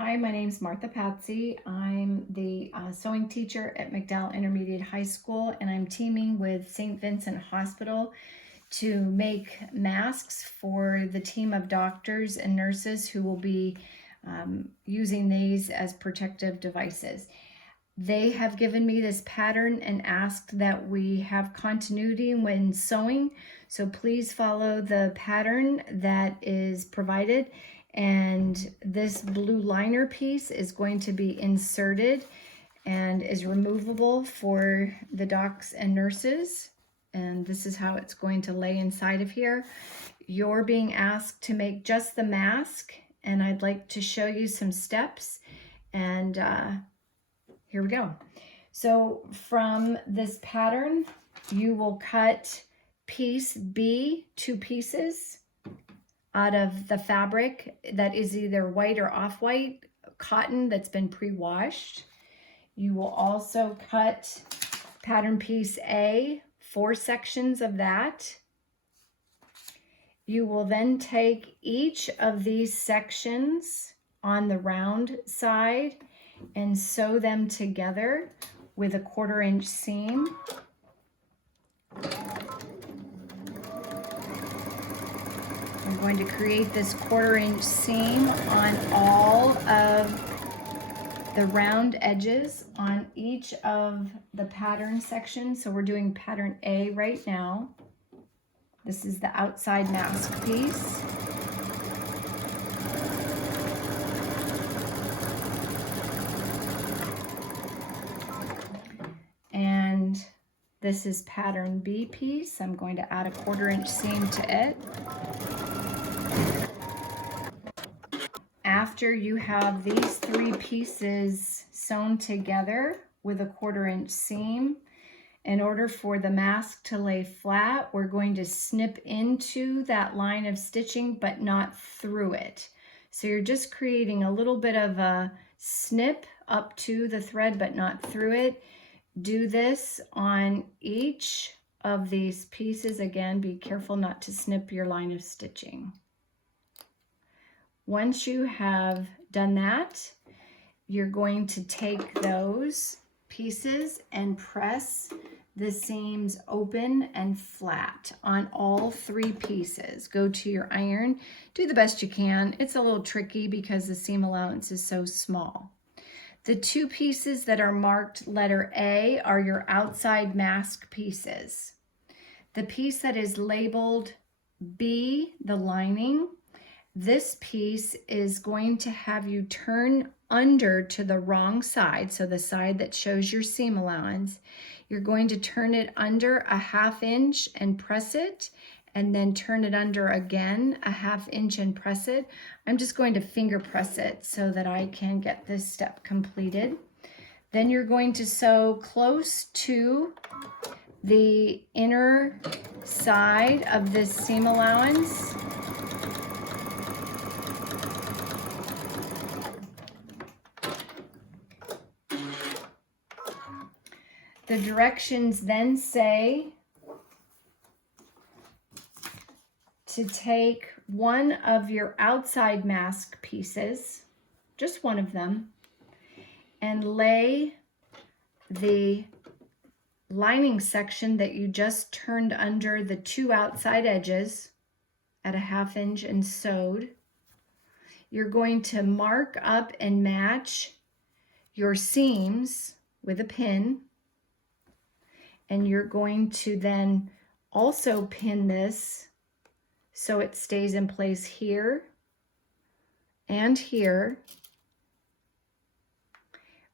Hi, my name's Martha Patsy. I'm the sewing teacher at McDowell Intermediate High School, and I'm teaming with St. Vincent Hospital to make masks for the team of doctors and nurses who will be using these as protective devices. They have given me this pattern and asked that we have continuity when sewing. So please follow the pattern that is provided. And this blue liner piece is going to be inserted and is removable for the docs and nurses. And this is how it's going to lay inside of here. You're being asked to make just the mask, and I'd like to show you some steps. And here we go. So from this pattern, you will cut piece B, 2 pieces out of the fabric that is either white or off-white cotton that's been pre-washed. You will also cut pattern piece A, 4 sections of that. You will then take each of these sections on the round side and sew them together with a 1/4 inch seam. I'm going to create this 1/4 inch seam on all of the round edges on each of the pattern sections. So we're doing pattern A right now. This is the outside mask piece. And this is pattern B piece. I'm going to add a 1/4 inch seam to it. After you have these 3 pieces sewn together with a 1/4 inch seam, in order for the mask to lay flat, we're going to snip into that line of stitching, but not through it. So you're just creating a little bit of a snip up to the thread, but not through it. Do this on each of these pieces. Again, be careful not to snip your line of stitching. Once you have done that, you're going to take those pieces and press the seams open and flat on all 3 pieces. Go to your iron, do the best you can. It's a little tricky because the seam allowance is so small. The 2 pieces that are marked letter A are your outside mask pieces. The piece that is labeled B, the lining, this piece is going to have you turn under to the wrong side, so the side that shows your seam allowance. You're going to turn it under a 1/2 inch and press it, and then turn it under again a 1/2 inch and press it. I'm just going to finger press it so that I can get this step completed. Then you're going to sew close to the inner side of this seam allowance. The directions then say to take one of your outside mask pieces, just one of them, and lay the lining section that you just turned under the 2 outside edges at a 1/2 inch and sewed. You're going to mark up and match your seams with a pin. And you're going to then also pin this so it stays in place here and here.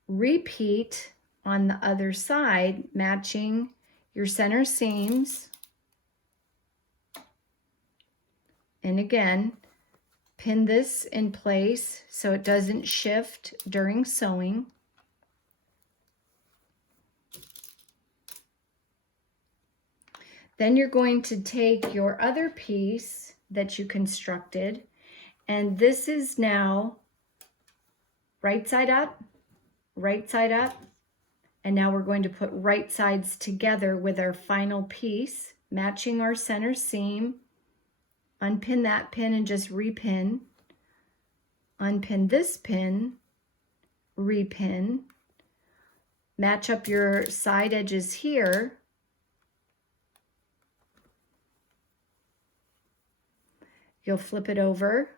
Repeat on the other side, matching your center seams. And again, pin this in place so it doesn't shift during sewing. Then you're going to take your other piece that you constructed, and this is now right side up, and now we're going to put right sides together with our final piece, matching our center seam. Unpin that pin and just repin. unpin this pin, repin, match up your side edges here, you'll flip it over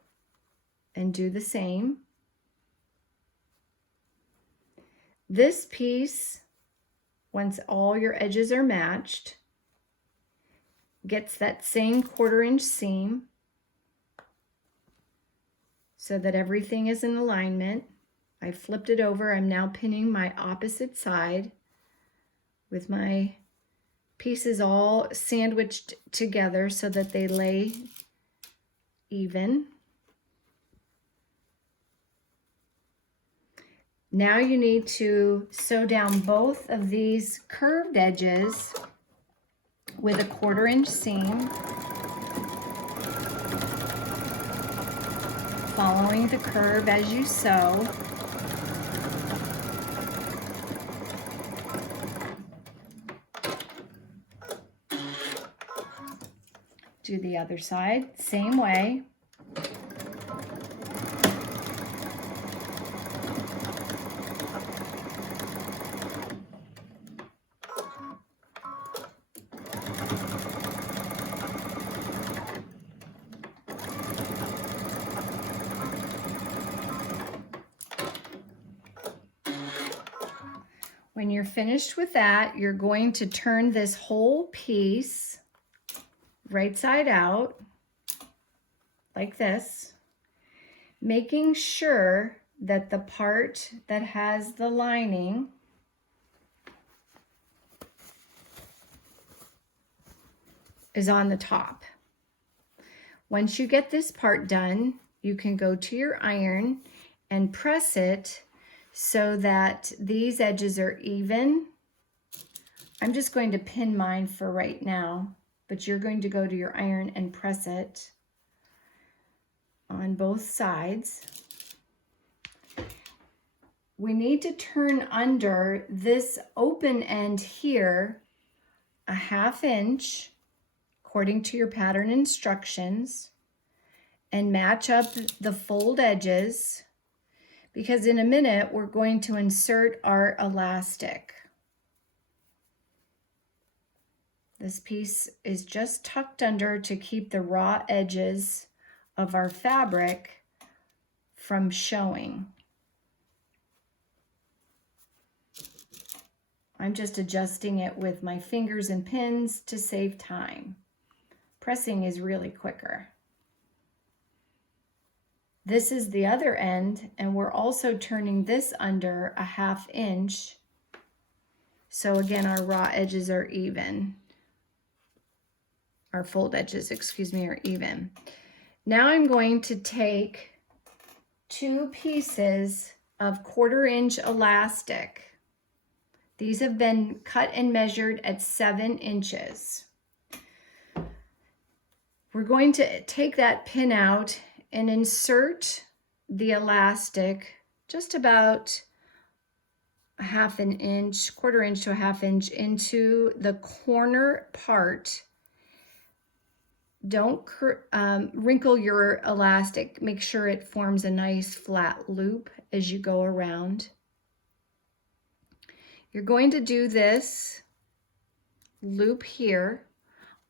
and do the same. This piece, once all your edges are matched, gets that same 1/4 inch seam so that everything is in alignment. I flipped it over. I'm now pinning my opposite side with my pieces all sandwiched together so that they lay even. Now you need to sew down both of these curved edges with a 1/4 inch seam, following the curve as you sew. Do the other side, same way. When you're finished with that, you're going to turn this whole piece right side out, like this, making sure that the part that has the lining is on the top. Once you get this part done, you can go to your iron and press it so that these edges are even. I'm just going to pin mine for right now, but you're going to go to your iron and press it on both sides. We need to turn under this open end here a 1/2 inch according to your pattern instructions, and match up the fold edges, because in a minute we're going to insert our elastic. This piece is just tucked under to keep the raw edges of our fabric from showing. I'm just adjusting it with my fingers and pins to save time. Pressing is really quicker. This is the other end, and we're also turning this under a 1/2 inch. So again, our raw edges are even. Our fold edges, excuse me, are even. Now I'm going to take 2 pieces of 1/4 inch elastic. These have been cut and measured at 7 inches. We're going to take that pin out and insert the elastic just about a 1/2 inch, 1/4 inch to a 1/2 inch into the corner part. Don't wrinkle your elastic. Make sure it forms a nice flat loop as you go around. You're going to do this loop here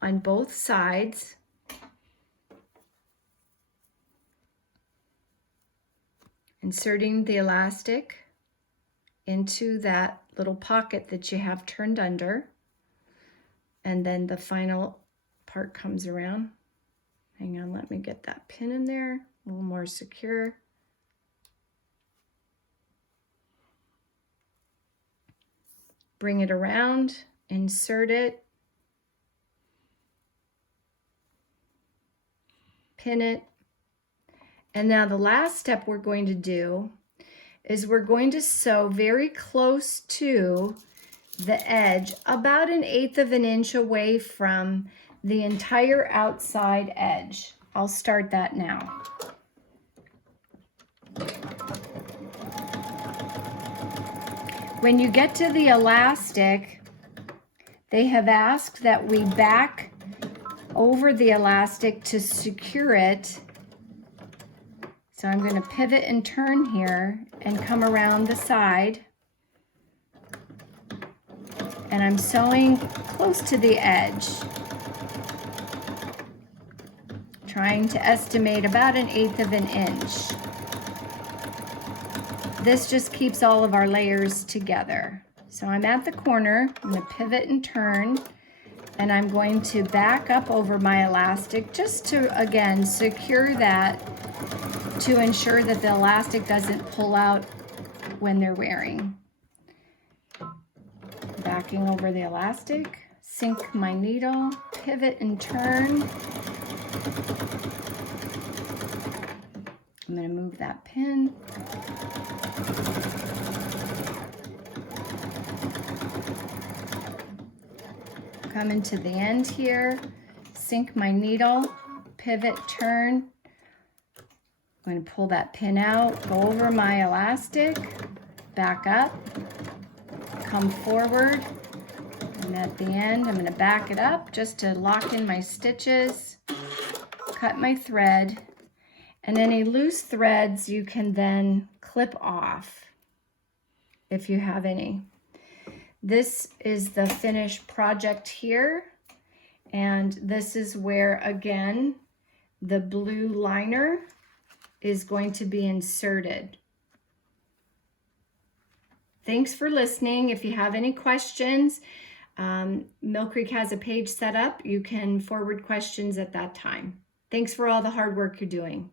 on both sides. Inserting the elastic into that little pocket that you have turned under, and then the final part comes around. Hang on, let me get that pin in there, a little more secure. Bring it around, insert it, pin it. And now the last step we're going to do is we're going to sew very close to the edge, about 1/8 inch away from the entire outside edge. I'll start that now. When you get to the elastic, they have asked that we back over the elastic to secure it So I'm going to pivot and turn here and come around the side. And I'm sewing close to the edge, trying to estimate about 1/8 of an inch. This just keeps all of our layers together. So I'm at the corner, I'm going to pivot and turn, and I'm going to back up over my elastic just to, again, secure that to ensure that the elastic doesn't pull out when they're wearing. Backing over the elastic, sink my needle, pivot and turn. I'm going to move that pin. Coming to the end here, sink my needle, pivot, turn. I'm going to pull that pin out, go over my elastic, back up, come forward, and at the end I'm going to back it up just to lock in my stitches, cut my thread, and any loose threads you can then clip off if you have any. This is the finished project here, and this is where, again, the blue liner is going to be inserted. Thanks for listening. If you have any questions, Mill Creek has a page set up. You can forward questions at that time. Thanks for all the hard work you're doing.